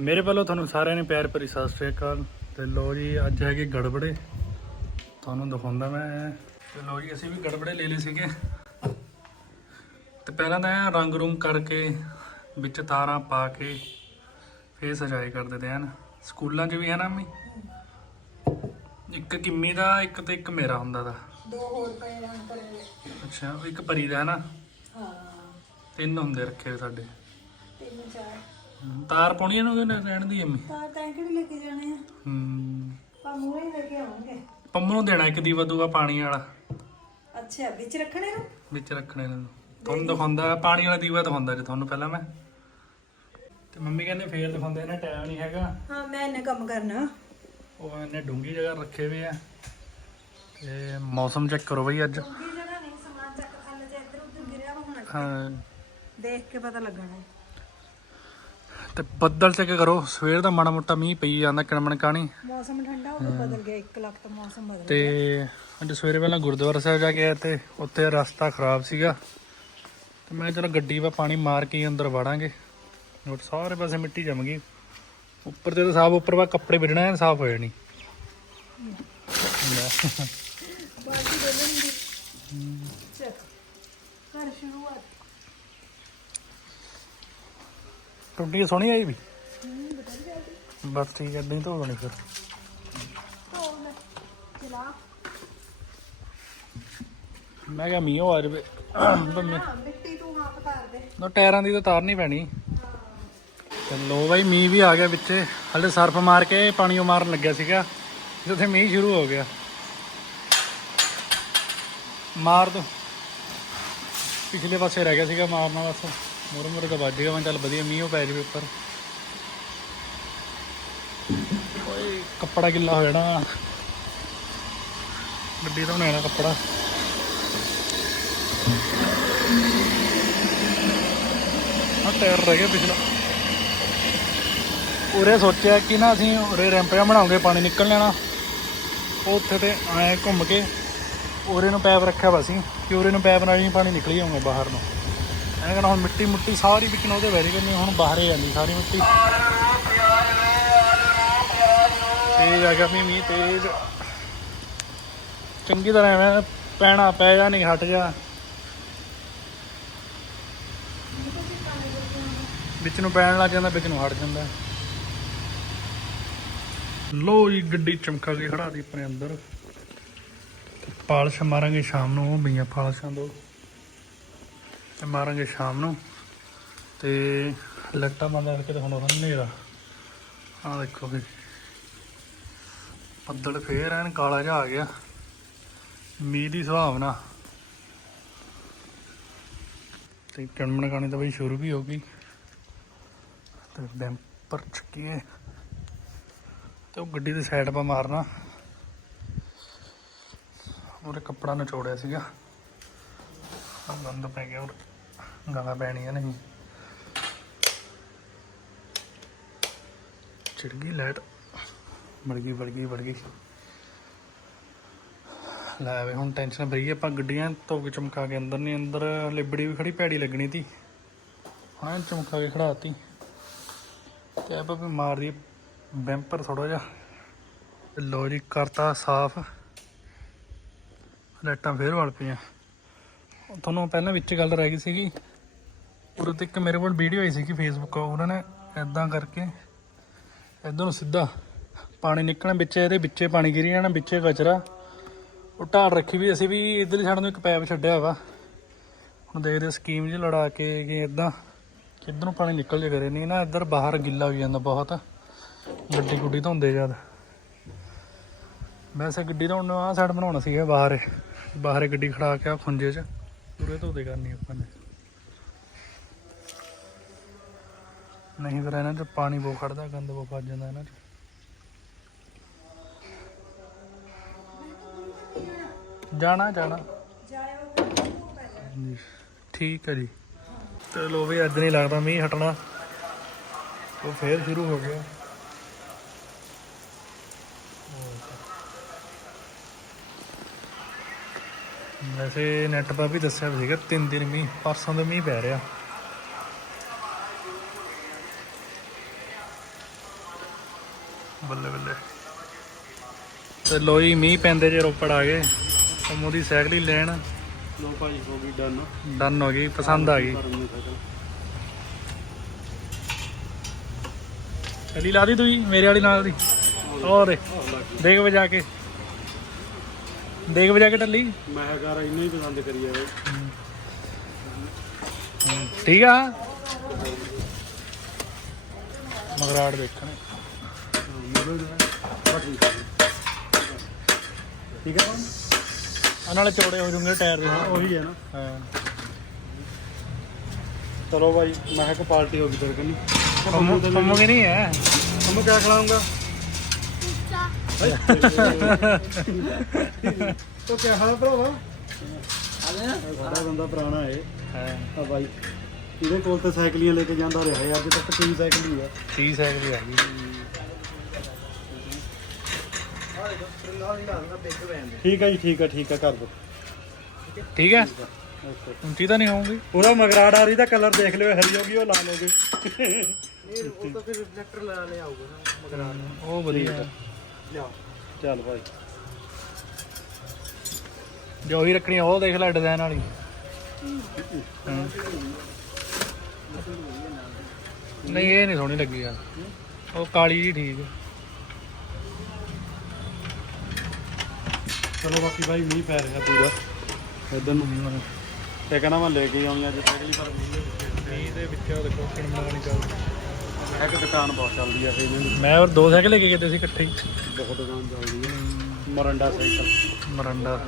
ਮੇਰੇ ਵੱਲੋਂ ਤੁਹਾਨੂੰ ਸਾਰਿਆਂ ਨੂੰ ਪਿਆਰ ਭਰੀ ਸਤਿ ਸ਼੍ਰੀ ਅਕਾਲ। ਤੇ ਲੋ ਜੀ ਅੱਜ ਹੈਗੇ ਗੜਬੜੇ। ਤੁਹਾਨੂੰ ਦਿਖਾਉਂਦਾ ਮੈਂ। ਤੇ ਲੋ ਜੀ ਅਸੀਂ ਵੀ ਗੜਬੜੇ ਲੈ ਲਏ ਸੀਗੇ। ਤੇ ਪਹਿਲਾਂ ਤਾਂ ਰੰਗ ਰੂਮ ਕਰਕੇ ਵਿੱਚ ਤਾਰਾਂ ਪਾ ਕੇ ਫੇਰ ਸਜਾਈ ਕਰਦੇ ਤੇ ਹਨ। ਸਕੂਲਾਂ 'ਚ ਵੀ ਹੈ ਨਾ ਮੰਮੀ? ਇੱਕ ਕਿੰਮੀ ਦਾ ਇੱਕ ਤੇ ਇੱਕ ਮੇਰਾ ਹੁੰਦਾ ਦਾ। ਦੋ ਹੋਰ ਪਏ ਰੰਗ ਕਰੇ ਅੱਛਾ ਇੱਕ ਪਰੀ ਦਾ ਹੈ ਨਾ? ਹਾਂ। ਤਿੰਨ ਹੁੰਦੇ ਰੱਖੇ ਸਾਡੇ। ਤਿੰਨ ਚਾਰ। ਤਾਰ ਪਾਉਣੀ ਇਹਨੂੰ ਕਿ ਰਹਿਣ ਦੀ ਅੰਮੀ ਤਾਂ ਤਾਂ ਕਿਹੜੇ ਲੈ ਕੇ ਜਾਣੇ ਆ? ਹੂੰ। ਪਾ ਮੂਹਰੇ ਹੀ ਲੈ ਕੇ ਆਵਾਂਗੇ। ਪੰਮੂ ਨੂੰ ਦੇਣਾ ਇੱਕ ਦੀਵਾ ਦੂਆ ਪਾਣੀ ਵਾਲਾ। ਅੱਛਾ ਵਿੱਚ ਰੱਖਣੇ ਨੂੰ? ਵਿੱਚ ਰੱਖਣੇ ਨੂੰ। ਤੁਹਾਨੂੰ ਦਿਖਾਉਂਦਾ ਪਾਣੀ ਵਾਲਾ ਦੀਵਾ ਦਿਖਾਉਂਦਾ ਜੀ ਤੁਹਾਨੂੰ ਪਹਿਲਾਂ ਮੈਂ। ਤੇ ਮੰਮੀ ਕਹਿੰਦੇ ਫੇਰ ਦਿਖਾਉਂਦੇ ਨੇ ਟਾਈਮ ਨਹੀਂ ਹੈਗਾ। ਹਾਂ ਮੈਂ ਇਹਨੇ ਕੰਮ ਕਰਨਾ। ਉਹ ਇਹਨੇ ਡੂੰਗੀ ਜਗ੍ਹਾ ਰੱਖੇ ਹੋਏ ਆ। ਤੇ ਮੌਸਮ ਚੈੱਕ ਕਰੋ ਬਈ ਅੱਜ। ਕੀ ਜਗ੍ਹਾ ਨਹੀਂ ਸਮਾਨ ਚੱਕ ਥੱਲੇ ਤੇ ਇੱਧਰ ਉੱਧਰ ਗਿਰਿਆ ਵਾ ਹੁਣ। ਹਾਂ। ਦੇਖ ਕੇ ਪਤਾ ਲੱਗਣਾ। ਤੇ ਬੱਦਲ ਚੈੱਕ ਕਰੋ ਸਵੇਰ ਦਾ ਮਾੜਾ ਮੋਟਾ ਮੀਂਹ ਪਈ ਜਾਂਦਾ ਕਿਣਮਣ ਕਾਣੀ। ਮੌਸਮ ਠੰਡਾ ਹੋ ਗਿਆ ਬਦਲ ਗਿਆ 1 ਲੱਖ ਤਾਂ ਮੌਸਮ ਬਦਲ ਤੇ ਅੱਜ ਸਵੇਰੇ ਪਹਿਲਾਂ ਗੁਰਦੁਆਰਾ ਸਾਹਿਬ ਜਾ ਕੇ ਆਏ ਤੇ ਉੱਥੇ ਰਸਤਾ ਖਰਾਬ ਸੀਗਾ। ਤੇ ਮੈਂ ਚਲੋ ਗੱਡੀ 'ਵਾ ਪਾਣੀ ਮਾਰ ਕੇ ਅੰਦਰ ਵੜਾਂਗੇ। ਉਹ ਸਾਰੇ ਪਾਸੇ ਮਿੱਟੀ ਜੰਮ ਗਈ। ਉੱਪਰ ਤੇ ਸਾਫ਼ ਉੱਪਰ ਵਾ ਕੱਪੜੇ ਵਿੜਣਾ ਐਨ ਸਾਫ਼ ਹੋ ਜਾਣੀ ਲੈ। ਬਾਕੀ ਦੇ ਲੈਂਦੀ ਚੱਕ। ਕਰ ਸ਼ੁਰੂਆਤ ਟੁੱਟੀ ਸੋਹਣੀ ਆਈ ਵੀ? ਬਸ ਠੀਕ ਹੈ ਨਹੀਂ ਧੋ ਦੇਣੀ ਫਿਰ। ਲੈ ਮੈਂ ਕਿਹਾ ਮੀਂਹ ਆ ਜਾਵੇ ਮਿੱਟੀ ਤੂੰ ਆਪ ਕਰ ਦੇ। ਨਾ ਟਾਇਰਾਂ ਦੀ ਤਾਂ ਤਾਰ ਨਹੀਂ ਪੈਣੀ। ਚਲੋ ਬਾਈ ਮੀਂਹ ਵੀ ਆ ਗਿਆ ਵਿੱਚੇ। ਹਲੇ ਸਰਫ ਮਾਰ ਕੇ ਪਾਣੀ ਮਾਰਨ ਲੱਗਿਆ ਸੀਗਾ। ਜਿੱਥੇ ਮੀਂਹ ਸ਼ੁਰੂ ਹੋ ਗਿਆ। ਮਾਰ ਦੋ। ਪਿਛਲੇ ਪਾਸੇ ਰਹਿ ਗਿਆ ਸੀਗਾ ਮਾਰਨਾ ਬਸ। ਮੁਰ ਮੋਰ ਦਾ ਵੱਜ ਗਿਆ, ਮੈਂ ਚੱਲ ਵਧੀਆ ਮੀਂਹ ਉਹ ਪੈ ਜਾਵੇ ਉੱਪਰ ਓਏ, ਕੱਪੜਾ ਗਿੱਲਾ ਹੋ ਜਾਣਾ। ਗੱਡੀ ਤੋਂ ਲੈਣਾ ਕੱਪੜਾ। ਆ ਟਾਇਰ ਰਹਿ ਗਿਆ ਪਿਛਲਾ। ਉਰੇ ਸੋਚਿਆ ਕਿ ਨਾ ਅਸੀਂ ਉਰੇ ਰੈਂਪ ਜਿਹਾ ਬਣਾਉਂਗੇ, ਪਾਣੀ ਨਿਕਲ ਲੈਣਾ। ਉਹ ਉੱਥੇ ਤੇ ਐ ਘੁੰਮ ਕੇ ਉਰੇ ਨੂੰ ਪੈਪ ਰੱਖਿਆ ਵਾ ਸੀ ਕਿ ਉਰੇ ਨੂੰ ਪੈਪ ਨਾਲ ਹੀ ਪਾਣੀ ਨਿਕਲੀ ਜਾਊਗਾ ਬਾਹਰ ਨੂੰ। ਐਂ ਕਹਿੰਦਾ ਹੁਣ ਮਿੱਟੀ ਮੁੱਟੀ ਸਾਰੀ ਵਿੱਚ ਉਹਦੇ ਵੈਰੀ ਕਰਨੀ, ਹੁਣ ਬਾਹਰ ਜਾਂਦੀ ਸਾਰੀ ਮਿੱਟੀ। ਤੇਜ਼ ਆ ਗਿਆ ਮੀਂਹ, ਤੇਜ਼। ਚੰਗੀ ਤਰ੍ਹਾਂ ਐਵੇਂ ਪੈਣਾ ਪੈ ਜਾ ਨਹੀਂ ਹਟ ਜਾ ਵਿੱਚ ਨੂੰ ਪੈਣ ਲੱਗ ਜਾਂਦਾ, ਵਿੱਚ ਨੂੰ ਹਟ ਜਾਂਦਾ। ਲੋ ਜੀ, ਗੱਡੀ ਚਮਕਾ ਕੇ ਖੜਾ ਦੀ ਆਪਣੇ ਅੰਦਰ। ਪਾਲਸ਼ ਮਾਰਾਂਗੇ ਸ਼ਾਮ ਨੂੰ ਉਹ ਬਈਆਂ ਪਾਲਿਸ਼ਾਂ ਦੋ ਤੇ ਮਾਰਾਂਗੇ ਸ਼ਾਮ ਨੂੰ। ਤੇ ਲੱਟਾਂ ਬੰਦ ਕਰਕੇ ਤੇ ਹੁਣ ਉਹ ਹਨੇਰਾ। ਆ ਦੇਖੋ ਵੀ। ਬੱਦਲ ਫੇਰ ਐਨ ਕਾਲਾ ਜਿਹਾ ਆ ਗਿਆ। ਮੀਂਹ ਦੀ ਸੁਭਾਵਨਾ ਤੇ ਕਣਮਣ ਕਾਣੀ ਤਾਂ ਬਈ ਸ਼ੁਰੂ ਵੀ ਹੋ ਗਈ। ਤੇ ਡੈਂਪਰ ਚੱਕੀਏ ਤੇ ਉਹ ਗੱਡੀ ਦੀ ਸਾਈਡ 'ਪਾ ਮਾਰਨਾ। ਉਹਦੇ ਕੱਪੜਾ ਨਚੋੜਿਆ ਸੀਗਾ। ਗੰਦ ਪੈ ਗਿਆ ਉਹ ਗਾਲਾਂ ਪੈਣੀਆਂ ਨਹੀਂ ਚੜ ਗਈ ਲਾਈਟ। ਮੜ ਗਈ ਵੜ ਗਈ ਵੜ ਗਈ। ਲੈ ਵੇ ਹੁਣ ਟੈਨਸ਼ਨ ਭਰੀ ਆਪਾਂ ਗੱਡੀਆਂ ਧੋ ਕੇ ਚਮਕਾ ਕੇ ਅੰਦਰ ਨਹੀਂ ਅੰਦਰ ਲਿਬੜੀ ਵੀ ਖੜੀ ਭੈੜੀ ਲੱਗਣੀ ਤੀ। ਹਾਂ ਚਮਕਾ ਕੇ ਖੜਾਤੀ ਤੇ। ਆਪਾਂ ਵੀ ਮਾਰ ਦੀ ਬੈਂਪਰ ਥੋੜਾ ਜਿਹਾ। ਤੇ ਲੋ ਜੀ, ਕਰਤਾ ਸਾਫ਼। ਲਾਈਟਾਂ ਫੇਰ ਵਲ ਪਈਆਂ। ਤੁਹਾਨੂੰ ਪਹਿਲਾਂ ਵਿੱਚ ਗੱਲ ਰਹਿ ਗਈ ਸੀਗੀ। ਉਦੋਂ ਤੇ ਇੱਕ ਮੇਰੇ ਕੋਲ ਵੀਡੀਓ ਆਈ ਸੀਗੀ ਫੇਸਬੁੱਕ ਉਹਨਾਂ ਨੇ ਐਦਾਂ ਕਰਕੇ ਇੱਧਰ ਨੂੰ ਸਿੱਧਾ ਪਾਣੀ ਨਿਕਲਣਾ ਵਿੱਚ, ਇਹਦੇ ਵਿੱਚੇ ਪਾਣੀ ਗਿਰੀ ਜਾਣਾ, ਵਿੱਚੇ ਕਚਰਾ। ਉਹ ਢਾਲ ਰੱਖੀ ਵੀ, ਅਸੀਂ ਵੀ ਇੱਧਰ ਹੀ ਸਾਡੇ ਨੂੰ ਇੱਕ ਪੈਪ ਛੱਡਿਆ ਵਾ। ਹੁਣ ਦੇਖਦੇ ਸਕੀਮ ਜੀ ਲੜਾ ਕੇ ਕਿ ਇਦਾਂ ਕਿੱਧਰ ਨੂੰ ਪਾਣੀ ਨਿਕਲ ਜੇ ਕਰੇ। ਨਹੀਂ ਨਾ, ਇੱਧਰ ਬਾਹਰ ਗਿੱਲਾ ਹੋ ਜਾਂਦਾ ਬਹੁਤ। ਗੱਡੀ ਗੁੱਡੀ ਧੋਂਦੇ ਜਦ ਵੈਸੇ ਗੱਡੀ ਧੋਣ ਨੂੰ ਆਹ ਸਾਈਡ ਬਣਾਉਣਾ ਸੀਗਾ ਬਾਹਰ। ਬਾਹਰ ਗੱਡੀ ਖੜਾ ਕੇ ਆ ਖੁੰਝੇ 'ਚ। ਪੂਰੇ ਧੋਦੇ ਕਰਨੀ ਆਪਾਂ ਨੇ। ਨਹੀਂ ਫਿਰ ਇਹਨਾਂ 'ਚ ਪਾਣੀ ਬਹੁਤ ਖੜਦਾ ਗੰਦ ਬਹੁਤ ਵੱਜ ਜਾਂਦਾ ਇਹਨਾਂ 'ਚ। ਜਾਣਾ ਜਾਣਾ। ਜੀ, ਠੀਕ ਹੈ ਜੀ। ਚਲੋ ਵੀ ਅੱਜ ਨਹੀਂ ਲੱਗਦਾ ਮੀਂਹ ਹਟਣਾ। ਉਹ ਫੇਰ ਸ਼ੁਰੂ ਹੋ ਗਿਆ। ਵੈਸੇ ਨੈਟ 'ਤੇ ਵੀ ਦੱਸਿਆ ਸੀਗਾ ਤਿੰਨ ਦਿਨ ਮੀਂਹ ਪਰਸੋਂ ਦਾ ਮੀਂਹ ਪੈ ਰਿਹਾ। ਬੱਲੇ ਬੱਲੇ। ਤੇ ਲੋਈ ਮੀਂਹ ਪੈਂਦੇ ਜੇ ਰੋਪੜ ਆ ਗਏ। ਕੰਮੋ ਦੀ ਸਾਈਕਲ ਹੀ ਲੈਣ। ਲੋ ਭਾਈ ਹੋ ਗਈ ਡਨ ਡਨ ਹੋ ਗਈ ਪਸੰਦ ਆ ਗਈ। ਚਲੀ ਲਾ ਦੀ ਤੂੰ ਵੀ, ਮੇਰੇ ਵਾਲੀ ਨਾਲ ਦੀ। ਹੋਰ ਦੇਖ ਵਜਾ ਕੇ। ਦੇਖ ਵਜਾ ਕੇ ਟੱਲੀ। ਮੈਂ ਕਰ ਇੰਨਾ ਹੀ ਪਸੰਦ ਕਰੀ ਆ ਬਈ ਠੀਕ ਆ। ਮਗਰਾੜ ਦੇਖਣੇ। ਠੀਕ ਹੈ ਆ ਨਾਲੇ ਚੌੜੇ ਹੋ ਜੂਗੇ ਟਾਇਰ ਦੇ। ਉਹੀ ਹੈ ਨਾ। ਹਾਂ। ਚਲੋ ਭਾਈ ਮੈਂ ਕਿ ਪਾਰਟੀ ਹੋ ਗਈ ਤੇਰੇ ਕੰਨੀ ਪੰਮੋ ਪੰਮੋ ਕੇ ਨਹੀਂ ਹੈ? ਤੁਮ ਕਿਆ ਖਿਲਾਉਂਗਾ? ਤੋ ਕਿਆ ਹਾਲ ਭਰਾਵਾ? ਸਾਡਾ ਬੰਦਾ ਪੁਰਾਣਾ ਹੈ ਹਾਂ। ਆ ਬਾਈ ਇਹਦੇ ਕੋਲ ਤਾਂ ਸਾਈਕਲੀਆਂ ਲੈ ਕੇ ਜਾਂਦਾ ਰਿਹਾ ਅੱਜ ਤੱਕ ਤਿੰਨ ਸਾਈਕਲ ਹੀ ਆ। 30 ਸਾਈਕਲ ਵੀ ਆ। ਗਈ ਠੀਕ ਹੈ ਜੀ ਠੀਕ ਹੈ ਠੀਕ ਹੈ ਕਰ ਦੋ ਠੀਕ ਹੈ? ਉੱਚੀ ਤਾਂ ਨਹੀਂ ਹੋਊਗੀ। ਪੂਰਾ ਮਗਰਾੜ ਆ ਰਹੀ ਦਾ ਕਲਰ ਦੇਖ ਲਿਓ ਹਰੀ ਹੋ ਗਈ ਉਹ ਲਾ ਲੋਗੇ ਉਹ ਵਧੀਆ ਚੱਲ ਭਾਈ। ਜੋ ਹੀ ਰੱਖਣੀ ਉਹ ਦੇਖ ਲੈ ਡਿਜ਼ਾਈਨ ਵਾਲੀ। ਨਹੀਂ ਇਹ ਨਹੀਂ ਸੋਹਣੀ ਲੱਗੀ ਯਾਰ। ਉਹ ਕਾਲੀ ਜੀ ਠੀਕ ਹੈ। ਚਲੋ ਬਾਕੀ ਭਾਈ ਮੀਂਹ ਪੈ ਰਿਹਾ ਪੂਰਾ। ਇਧਰ ਨੂੰ ਇਹ ਕਹਿੰਦਾ ਮੈਂ ਲੈ ਕੇ ਆਉਣੀ ਅੱਜ ਸਾਈਕਲ ਪਰ ਮੀਂਹ ਦੇ ਵਿੱਚ ਮੀਂਹ ਦੇਖੋ ਕਿੰਨਾ ਨਹੀਂ ਚੱਲਦਾ। ਇੱਕ ਦੁਕਾਨ ਬਹੁਤ ਚੱਲਦੀ ਆ ਦੀ ਮੈਂ ਹੋਰ ਦੋ ਸਾਈਕਲ ਲੈ ਕੇ ਗਏ ਸੀ ਇਕੱਠੇ ਹੀ। ਬਹੁਤ ਦੁਕਾਨ ਚੱਲਦੀ ਆ। ਮਰੰਡਾ ਸਾਈਕਲ। ਮਰੰਡਾ।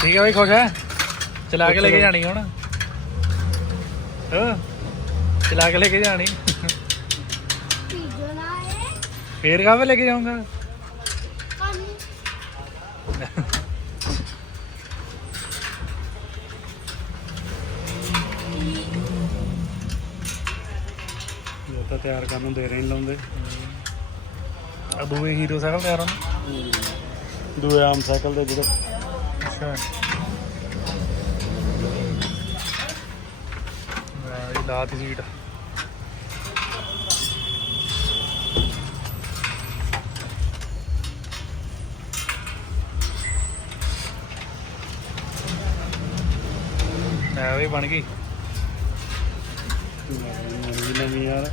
ਠੀਕ ਹੈ ਬਈ ਖੁਸ਼ ਹੈ ਚਲਾ ਕੇ ਲੈ ਕੇ ਜਾਣੀ ਹੁਣ। ਹਾਂ। ਚਲਾ ਕੇ ਲੈ ਕੇ ਜਾਣੀ ਪੀਜੋ ਨਾ ਹੈ ਫੇਰ ਕਾਹਵੇਂ ਲੈ ਕੇ ਜਾਊਂਗਾ? ਇਹ ਤਾਂ ਤਿਆਰ ਕਰਨ ਨੂੰ ਦੇ ਰਹੇ ਨਹੀਂ ਲਾਉਂਦੇ। ਆ ਦੂਏ ਹੀਰੋ ਸਾਈਕਲ ਤਿਆਰ ਹੋਣ ਦੂਏ ਆਮ ਸਾਈਕਲ ਦੇ ਜਿਹੜੇ। ਅੱਛਾ। ਇਹ ਲਾਤੀ ਸੀਟ। ਵੀ ਬਣ ਗਈ। ਨਵੀਂ ਨਵੀਂ ਯਾਰ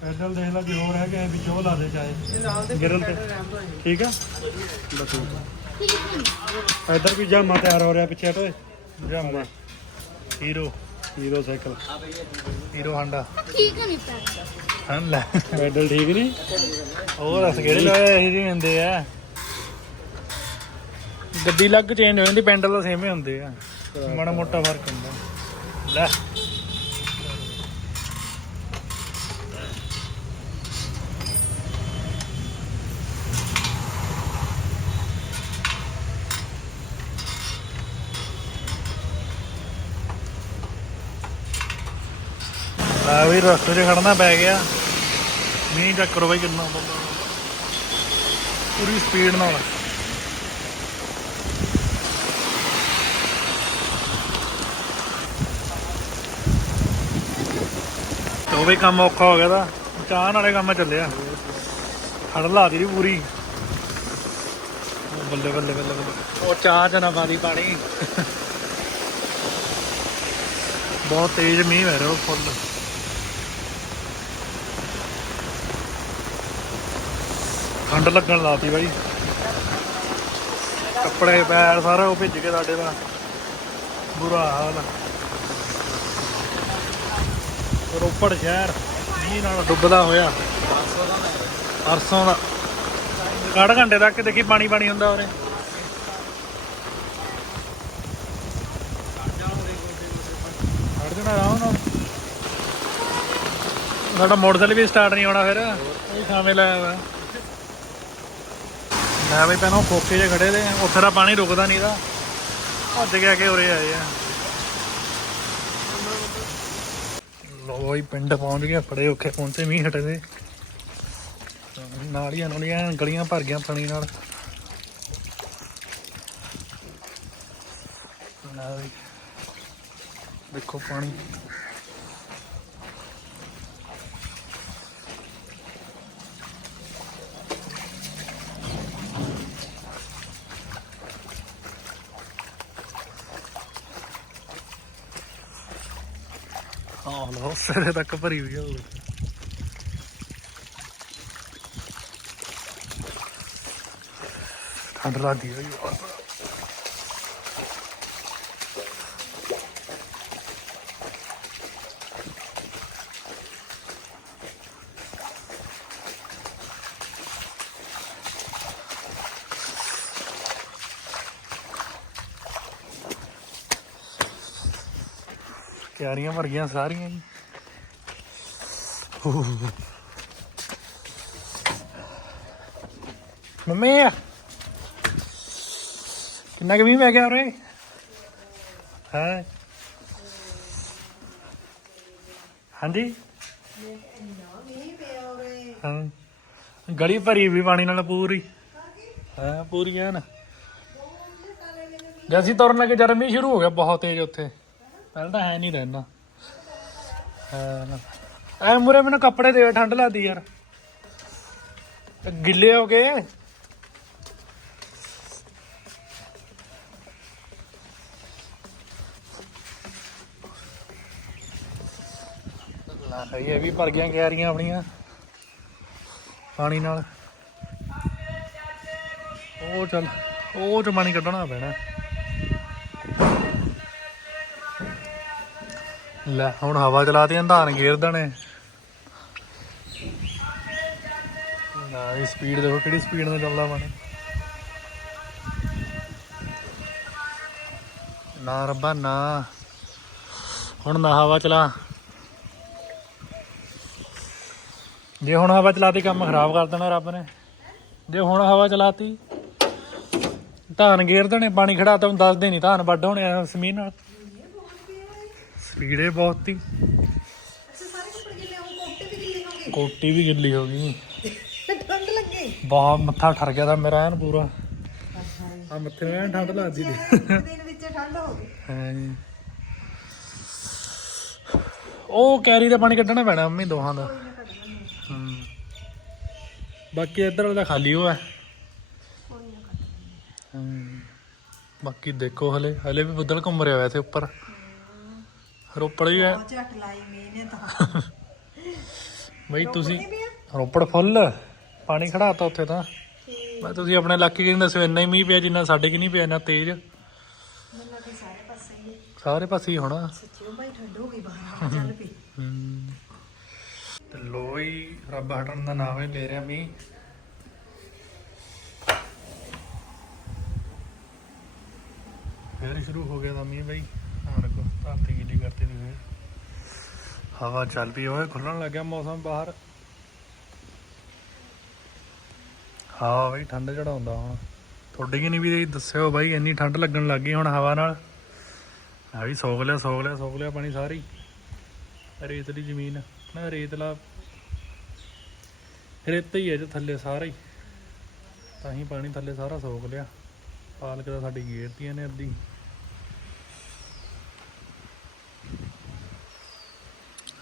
ਪੈਡਲ ਦੇਖ ਲੈ ਜੇ ਹੋਰ ਹੈ ਕਿ ਵਿੱਚ ਉਹ ਲਾ ਦੇ ਚਾਹੇ। ਗਿਰਨ ਤੇ। ਠੀਕ ਆ? ਬਸ ਇੱਧਰ ਵੀ ਜਾਮਾ ਤਿਆਰ ਹੋ ਰਿਹਾ ਪਿੱਛੇ ਟੋਏ ਜਾਮਾ। Hero hero cycle hero Honda ਠੀਕ ਨਹੀਂ ਪੈ ਹਾਂ ਲੈ। ਪੈਡਲ ਠੀਕ ਨਹੀਂ ਉਹ ਦੱਸ ਕਿਹੜੇ ਲਾਏ ਇਹ ਜਿਹੇ ਹੁੰਦੇ ਆ? ਗੱਡੀ ਲੱਗ ਚੇਂਜ ਹੋ ਜਾਂਦੀ ਪੈਂਡਲ ਤਾਂ ਸੇਮ ਹੀ ਹੁੰਦੇ ਆ। ਮਾੜਾ ਮੋਟਾ ਫ਼ਰਕ ਹੁੰਦਾ। ਲੈ। ਆ ਵੀ ਰਸਤੇ 'ਚ ਖੜਨਾ ਪੈ ਗਿਆ। ਮੀਂਹ ਚੱਕ ਕਰੋ ਬਾਈ ਕਿੰਨਾ ਬੰਦਾ। ਪੂਰੀ ਸਪੀਡ ਨਾਲ। ਉਹ ਵੀ ਕੰਮ ਔਖਾ ਹੋ ਗਿਆ ਦਾ ਚਾਹ ਨਾਲੇ ਕੰਮ ਚੱਲਿਆ। ਹੜ ਲਾਦੀ ਦੀ ਪੂਰੀ। ਬੱਲੇ ਬੱਲੇ ਬੱਲੇ ਬੱਲੇ। ਉਹ ਚਾਹ ਚ ਨਾ ਪਾਦੀ ਪਾਣੀ। ਬਹੁਤ ਤੇਜ਼ ਮੀਂਹ ਵੈ ਰਿਹਾ ਫੁੱਲ। ਠੰਡ ਲੱਗਣ ਲਾਤੀ ਬਾਈ। ਕੱਪੜੇ, ਪੈਰ ਸਾਰਾ ਉਹ ਭਿੱਜ ਕੇ ਸਾਡੇ ਦਾ ਬੁਰਾ ਹਾਲ। ਰੋਪੜ ਸ਼ਹਿਰ, ਮੀਂਹ ਨਾਲ ਡੁੱਬਦਾ ਹੋਇਆ। ਪਰਸੋਂ ਦਾ। ਕੱਢ ਘੰਟੇ ਤੱਕ ਦੇਖੀ ਪਾਣੀ ਪਾਣੀ ਹੁੰਦਾ ਉਰੇ। ਖੜ ਜਾਣਾ ਆਰਾਮ ਨਾਲ। ਸਾਡਾ ਮੋਟਰਸਾਈਕਲ ਵੀ ਸਟਾਰਟ ਨਹੀਂ ਹੋਣਾ ਫਿਰ। ਇਹ ਖਾਵੇਂ ਲਾਇਆ ਵਾ। ਮੈਂ ਵੀ ਪਹਿਲਾਂ ਫੋਕੇ ਜੇ ਖੜੇ ਦੇ ਉੱਥੇ ਦਾ ਪਾਣੀ ਰੁਕਦਾ ਨਹੀਂ ਦਾ ਭੱਜ ਗਿਆ ਕਿ ਉਰੇ ਆਏ ਆ। ਲੋ ਪਿੰਡ ਪਹੁੰਚ ਗਿਆ ਫੜੇ ਔਖੇ ਪਹੁੰਚੇ ਮੀਂਹ ਹਟੇ ਦੇ। ਨਾਲੀਆਂ ਨਾਲੀਆਂ ਗਲੀਆਂ ਭਰ ਗਈਆਂ ਪਾਣੀ ਨਾਲ। ਦੇਖੋ ਪਾਣੀ। ਆਹ ਲੋ ਸਿਰੇ ਤੱਕ ਭਰੀ ਹੋਈ ਆ ਠੰਡ ਲੱਗਦੀ ਹੋਈ ਆ। ਕਿਆਰੀਆਂ ਭਰ ਗਈਆਂ ਸਾਰੀਆਂ ਜੀ। ਮੰਮੀ, ਕਿੰਨਾ ਕੁ ਮੀਂਹ ਪੈ ਗਿਆ ਉਰੇ? ਹੈ? ਹਾਂਜੀ? ਹਾਂ। ਗਲੀ ਭਰੀ ਵੀ ਪਾਣੀ ਨਾਲ ਪੂਰੀ। ਹਾਂ ਪੂਰੀ ਐਨ ਜਦ ਅਸੀਂ ਤੁਰਨ ਲੱਗੇ, ਜਦ ਮੀਂਹ ਸ਼ੁਰੂ ਹੋ ਗਿਆ, ਬਹੁਤ ਤੇਜ਼ ਉੱਥੇ। ਪਹਿਲਾਂ ਤਾਂ ਹੈ ਨਹੀਂ ਰਹਿਣਾ। ਐ ਮੁਰੇ ਮੈਨੂੰ ਕੱਪੜੇ ਦੇ, ਠੰਡ ਲੱਗਦੀ ਯਾਰ। ਗਿੱਲੇ ਹੋ ਗਏ। ਲਾ ਇਹ ਵੀ ਭਰ ਗਈਆਂ ਕਿਆਰੀਆਂ ਆਪਣੀਆਂ। ਪਾਣੀ ਨਾਲ। ਉਹ ਚੱਲ, ਉਹ ਚ ਪਾਣੀ ਕੱਢਣਾ ਪੈਣਾ। ਲੈ, ਹੁਣ ਹਵਾ ਚਲਾਤੀ ਧਾਨ ਗੇਰ ਦੇਣੇ ਨਾ ਇਹ ਸਪੀਡ ਦੇਖੋ, ਕਿਹੜੀ ਸਪੀਡ ਨਾਲ ਚੱਲਦਾ ਪਾਣੀ ਨਾ ਰੱਬਾ, ਨਾ। ਹੁਣ ਨਾ ਹਵਾ ਚਲਾ। ਜੇ ਹੁਣ ਹਵਾ ਚਲਾਤੀ, ਕੰਮ ਖਰਾਬ ਕਰ ਦੇਣਾ ਰੱਬ ਨੇ। ਜੇ ਹੁਣ ਹਵਾ ਚਲਾਤੀ, ਧਾਨ ਗੇਰ ਦੇਣੇ ਪਾਣੀ ਖੜਾ ਤਾਂ ਦੱਸਦੇ ਨਹੀਂ ਧਾਨ ਵੱਢ ਹੋਣੇ ਆ ਸਮੀਨ ਨਾਲ। ਸਪੀਡੇ ਬਹੁਤ ਹੀ ਕੋਟੀ ਵੀ ਗਿੱਲੀ ਹੋ ਗਈ। ਠੰਡ ਲੱਗੇ। ਬਹੁਤ ਮੱਥਾ ਠਰ ਗਿਆ ਤਾਂ ਮੇਰਾ ਐਨ ਪੂਰਾ। ਆ ਮੱਥੇ ਨੂੰ ਐਨ ਠੰਡ ਲੱਗਦੀ ਸੀ ਦਿਨ ਵਿੱਚ ਠੰਡ ਹੋ ਗਈ। ਹਾਂ। ਜੀ। ਉਹ ਕੈਰੀ ਦਾ ਪਾਣੀ ਕੱਢਣਾ ਪੈਣਾ ਮੰਮੀ ਦੋਹਾਂ ਦਾ। ਹੂੰ। ਬਾਕੀ ਇੱਧਰ ਵਾਲਾ ਖਾਲੀ ਹੋਇਆ। ਹੂੰ। ਬਾਕੀ ਦੇਖੋ ਹਲੇ। ਹਲੇ ਵੀ ਬੱਦਲ ਘੁੰਮ ਰਿਹਾ ਵੈਸੇ ਉੱਪਰ। ਰੋਪੜ ਹੀ ਹੈ। ਬਹੁਤ ਝੱਟ ਲਾਈ ਮੀਂਹ ਨੇ ਤਾਂ। ਬਈ ਤੁਸੀਂ ਰੋਪੜ ਫੁੱਲ? ਪਾਣੀ ਖੜਾਤਾ ਉੱਥੇ ਤਾਂ। ਮੈਂ ਤੁਸੀਂ ਆਪਣੇ ਇਲਾਕੇ ਕਿੰਨਾ ਦੱਸਿਓ ਇੰਨਾ ਹੀ ਮੀਂਹ ਪਿਆ ਜਿੰਨਾ ਸਾਡੇ ਕਿ ਨਹੀਂ ਪਿਆ ਇੰਨਾ ਤੇਜ਼। ਮੈਨੂੰ ਲੱਗੇ ਸਾਰੇ ਪਾਸੇ ਹੀ। ਸਾਰੇ ਪਾਸੇ ਹੀ ਹੋਣਾ। ਸੱਚਿਓ ਭਾਈ ਠੰਡ ਹੋ ਗਈ ਬਾਹਰ ਚੱਲ ਪਈ। ਹਮ। ਤੇ ਲੋਈ ਰੱਬ ਹਟਣ ਦਾ ਨਾਮ ਹੀ ਲੈ ਰਿਹਾ ਮੀਂਹ। ਫੇਰ ਸ਼ੁਰੂ ਹੋ ਗਿਆ ਦਾ ਮੀਂਹ ਬਈ। ਹਾਂ ਦੇਖੋ ਧਰਤੀ ਗਿੱਲੀ ਕਰਤੀ ਦੀ ਹਵਾ ਚੱਲ ਪਈ, ਓਏ ਖੁੱਲਣ ਲੱਗਿਆ ਮੌਸਮ ਬਾਹਰ। ਹਾਂ ਬਈ ਠੰਡ ਚੜਾਉਂਦਾ ਹੁਣ। ਤੁਹਾਡੇ ਕਿ ਨਹੀਂ ਵੀ ਦੱਸਿਓ ਬਾਈ, ਇੰਨੀ ਠੰਡ ਲੱਗਣ ਲੱਗ ਗਈ ਹੁਣ ਹਵਾ ਨਾਲ। ਆ ਵੀ ਸੋਕ ਲਿਆ ਸੋਕ ਲਿਆ ਸੋਕ ਲਿਆ ਪਾਣੀ ਸਾਰੀ। ਰੇਤਲੀ ਜ਼ਮੀਨ, ਨਾ ਰੇਤਲਾ ਰੇਤਾ ਹੀ ਹੈ ਜੋ ਥੱਲੇ ਸਾਰਾ ਹੀ। ਤਾਂ ਹੀ ਪਾਣੀ ਥੱਲੇ ਸਾਰਾ ਸੋਕ ਲਿਆ। ਪਾਲਕ ਦਾ ਸਾਡੀ ਗੇਰਤੀਆਂ ਨੇ ਅੱਧੀ।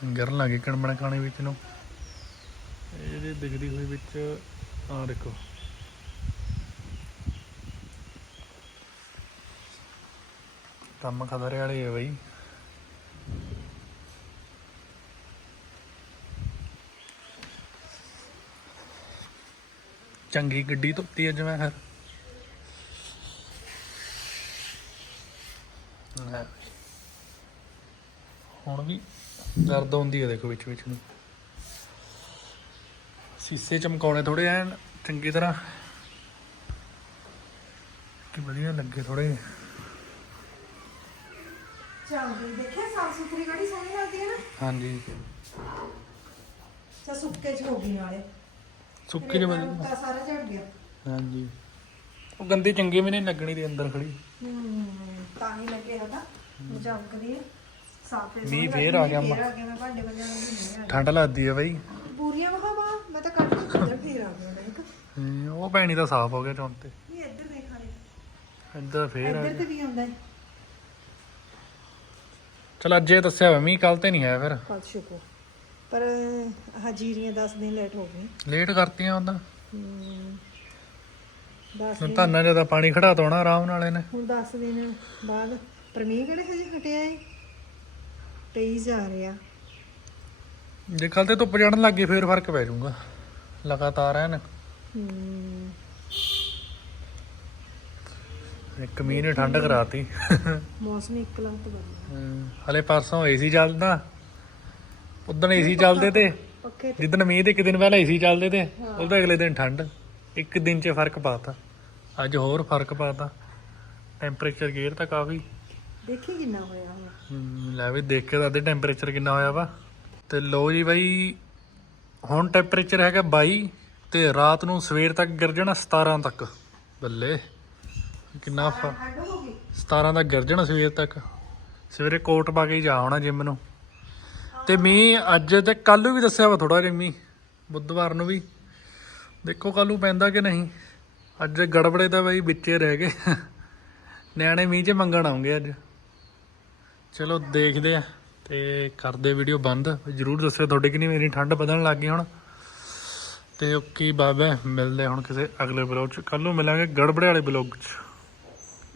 ਗਰਨ ਲੱਗੇ ਕਣਬਣ ਖਾਣੇ ਵਿੱਚ ਨੂੰ। ਇਹ ਜਿਹੜੀ ਦਿਖਦੀ ਹੋਈ ਵਿੱਚ ਆ ਦੇਖੋ। ਕੰਮ ਖਦਰੇ ਵਾਲੇ ਹੈ ਬਈ। ਚੰਗੀ ਗੱਡੀ ਧੁੱਤੀ ਅੱਜ ਮੈਂ ਫਿਰ। ਹੁਣ ਵੀ ਦਰਦ ਹੁੰਦੀ ਹੈ ਦੇਖੋ ਵਿੱਚ ਵਿੱਚ ਨੂੰ। ਸੀਸੇ ਚਮਕਾਉਣੇ ਥੋੜੇ ਐਨ ਚੰਗੀ ਤਰ੍ਹਾਂ। ਕਿ ਵਧੀਆ ਲੱਗੇ ਥੋੜੇ ਚੱਲਦੀ ਦੇਖਿਆ ਸਾਫ਼ ਸੁਥਰੀ ਗੜੀ ਸੋਹਣੀ ਲੱਗਦੀ ਹੈ ਨਾ? ਹਾਂਜੀ। ਚਾ ਸੁੱਕੇ ਚ ਹੋ ਗਈ ਨਾਲੇ ਸੁੱਕੇ ਜਿਹਾ ਵਧੀਆ ਰੇਤਾ ਸਾਰਾ ਝੜ ਗਿਆ। ਹਾਂਜੀ। ਉਹ ਗੰਦੀ ਚੰਗੀ ਵੀ ਨਹੀਂ ਲੱਗਣੀ ਦੀ ਅੰਦਰ ਖੜੀ। ਹੂੰ ਤਾਂ ਹੀ ਲੱਗੇ ਰਹਾ ਮਜ਼ਾਕ ਕਰੀਏ ਸਾਫ਼ ਹੈ ਮੀਂਹ ਫੇਰ ਆ ਗਿਆ ਅੰਮਾ। ਮੈਂ। ਭਾਂਡੇ ਦੀ ਠੰਡ ਲੱਗਦੀ ਹੈ ਬਾਈ। ਪੂਰੀਆਂ ਵਹਾਵਾ ਮੈਂ ਤਾਂ ਕੱਢ ਕੇ ਫੇਰ ਆ ਗਿਆ ਹਮ, ਉਹ ਪੈਣੀ ਤਾਂ ਸਾਫ਼ ਹੋ ਗਿਆ ਚੌਂਕ ਤੇ। ਇਹ ਇੱਧਰ ਦੇਖ ਆਲੇ ਇੱਧਰ ਫੇਰ ਆ ਇੱਧਰ ਤੇ ਵੀ ਆਉਂਦਾ ਹੈ। ਚਲ ਅੱਜ ਇਹ ਦੱਸਿਆ ਮੀਂਹ ਕੱਲ ਤੇ ਨਹੀਂ ਆਇਆ ਫਿਰ। ਕੱਲ ਸ਼ੁਕਰ। ਪਰ ਹਜੀਰੀਆਂ 10 ਦਿਨ ਲੇਟ ਹੋ ਗਏ ਲੇਟ ਕਰਤੀਆਂ ਉਹਦਾ। 10 ਹੁਣ ਧਾਨਾਂ ਜ਼ਿਆਦਾ ਪਾਣੀ ਖੜਾ ਤੋਣਾ ਆਰਾਮ ਨਾਲ ਇਹਨੇ। ਹੁਣ 10 ਦਿਨ ਬਾਅਦ। ਪਰ ਮੀਂਹ ਕਿਹੜੇ ਹਜੇ ਹਟਿਆ ਏ? ਪਈ ਜਾ ਰਿਹਾ। ਜੇ ਕੱਲ ਤੇ ਧੁੱਪ ਚੜਨ ਲੱਗੀ ਫੇਰ ਫ਼ਰਕ ਪੈ ਜਾਊਗਾ। ਲਗਾਤਾਰ ਐਨ। ਹੂੰ। ਇੱਕ ਮੀਂਹ ਨੇ ਠੰਡ ਕਰਾਤੀ। ਮੌਸਮ ਇੱਕਦਮ ਤੋਂ ਬਦਲਿਆ ਹਮ, ਹਲੇ ਪਰਸੋਂ ਏਸੀ ਚੱਲਦਾ। ਉਦੋਂ ਏਸੀ ਚੱਲਦੇ ਤੇ ਪੱਖੇ ਜਿੱਦਣ ਮੀਂਹ ਦੇ ਇੱਕ ਦਿਨ ਪਹਿਲਾਂ ਏਸੀ ਚੱਲਦੇ ਤੇ ਉਹਦਾ ਅਗਲੇ ਦਿਨ ਠੰਡ। ਇੱਕ ਦਿਨ 'ਚ ਫ਼ਰਕ ਪਾਤਾ। ਅੱਜ ਹੋਰ ਫ਼ਰਕ ਪਾਤਾ। ਟੈਂਪਰੇਚਰ ਗੇਰ ਤਾਂ ਕਾਫੀ ਦੇਖੀ ਕਿੰਨਾ ਹੋਇਆ ਹੁਣ? ਹਮ, ਲੈ ਵੀ ਦੇਖ ਕੇ ਦੱਸਦੇ ਟੈਂਪਰੇਚਰ ਕਿੰਨਾ ਹੋਇਆ ਵਾ। ਤੇ ਲੋ ਜੀ ਬਾਈ ਹੁਣ ਟੈਂਪਰੇਚਰ ਹੈਗਾ 22 ਤੇ ਰਾਤ ਨੂੰ ਸਵੇਰ ਤੱਕ ਗਿਰ ਜਾਣਾ 17 ਤੱਕ। ਬੱਲੇ ਕਿੰਨਾ ਫ ਠੰਡ ਹੋ ਗਈ? 17 ਤੱਕ ਗਿਰ ਜਾਣਾ ਸਵੇਰ ਤੱਕ। ਸਵੇਰੇ ਕੋਟ ਪਾ ਕੇ ਹੀ ਜਾ ਆਉਣਾ ਜਿਮ ਨੂੰ। ਤੇ ਮੀਂਹ ਅੱਜ ਤੇ ਕੱਲ ਨੂੰ ਵੀ ਦੱਸਿਆ ਵਾ ਥੋੜਾ ਜਿਹਾ ਮੀਂਹ ਬੁੱਧਵਾਰ ਨੂੰ ਵੀ। ਦੇਖੋ ਕੱਲ ਨੂੰ ਪੈਂਦਾ ਕਿ ਨਹੀਂ। ਅੱਜ ਗੜਬੜੇ ਤਾਂ ਬਾਈ ਵਿੱਚੇ ਰਹਿ ਗਏ। ਨਿਆਣੇ ਮੀਂਹ 'ਚ ਮੰਗਣ ਆਉਂਗੇ ਅੱਜ। ਚਲੋ ਦੇਖਦੇ ਆ ਤੇ ਕਰਦੇ ਵੀਡੀਓ ਬੰਦ। ਜਰੂਰ ਦੱਸਿਓ ਤੁਹਾਡੇ ਕਿੰਨੀ ਮੇਰੀ ਠੰਡ ਵਧਣ ਲੱਗ ਗਈ ਹੁਣ। ਤੇ ਓਕੇ ਬਾਬਾ ਮਿਲਦੇ ਹੁਣ ਕਿਸੇ ਅਗਲੇ ਬਲੌਗ 'ਚ। ਕੱਲ ਨੂੰ ਮਿਲਾਂਗੇ ਗੜਬੜੇ ਵਾਲੇ ਬਲੌਗ 'ਚ।